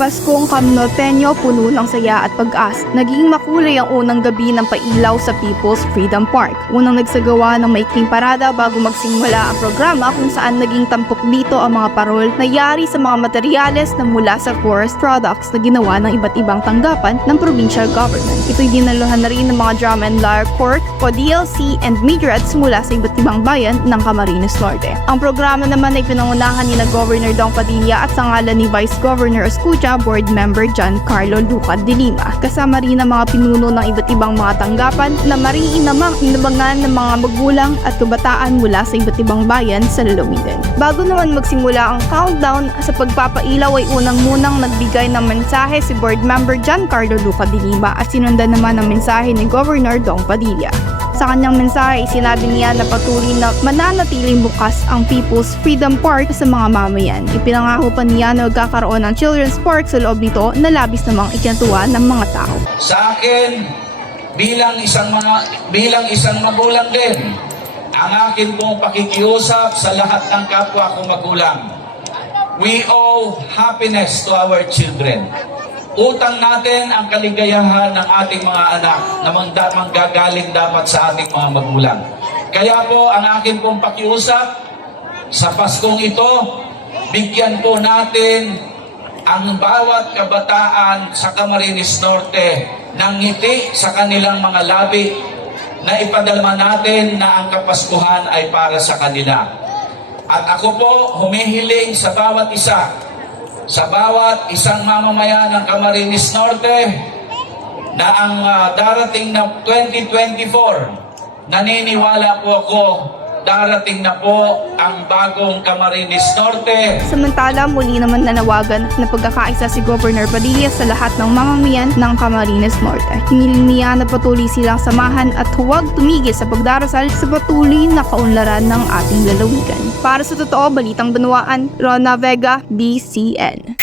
Paskong Kamnorteño, puno ng saya at pag-asa. Naging makulay ang unang gabi ng pailaw sa People's Freedom Park. Unang nagsagawa ng maikling parada bago magsimula ang programa kung saan naging tampok dito ang mga parol na yari sa mga materyales na mula sa forest products na ginawa ng iba't ibang tanggapan ng provincial government. Ito'y dinaluhan na rin ng mga drum and lyre corps o DLC and majorettes mula sa iba't ibang bayan ng Camarines Norte. Ang programa naman ay pinangunahan ni Governor Dong Padilla at sa ngalan ni Vice Governor Escutia, Board Member Giancarlo Luca de Lima. Kasama rin ang mga pinuno ng iba't ibang mga tanggapan na mariinamang inabangan ng mga magulang at kabataan mula sa iba't ibang bayan sa lalawigan. Bago naman magsimula ang countdown sa pagpapailaw ay unang-munang nagbigay ng mensahe si Board Member Giancarlo Luca de Lima at sinundan naman ang mensahe ni Governor Dong Padilla. Sa kanyang mensahe, sinabi niya na patuloy na mananatiling bukas ang People's Freedom Park sa mga mamayan. Ipinangako pa niya na magkakaroon ng Children's Park sa loob nito na labis namang ikinatuwa ng mga tao. Sa akin, bilang isang magulang din, ang akin pong pakikiusap sa lahat ng kapwa kong magulang. We owe happiness to our children. Utang natin ang kaligayahan ng ating mga anak na manggagaling dapat sa ating mga magulang. Kaya po ang akin pong pakiusap sa Paskong ito, bigyan po natin ang bawat kabataan sa Camarines Norte ng ngiti sa kanilang mga labi na ipadalma natin na ang Kapaskuhan ay para sa kanila. At ako po humihiling sa bawat isa, sa bawat isang mamamayan ng Camarines Norte na ang darating na 2024, naniniwala po ako, darating na po ang bagong Camarines Norte. Samantala, muli naman nanawagan na pagkakaisa si Governor Padilla sa lahat ng mamamayan ng Camarines Norte. Hiniling niya na patuloy silang samahan at huwag tumigil sa pagdarasal sa patuloy na kaunlaran ng ating lalawigan. Para sa Totoo Balitang Banwaan, Rona Vega, BCN.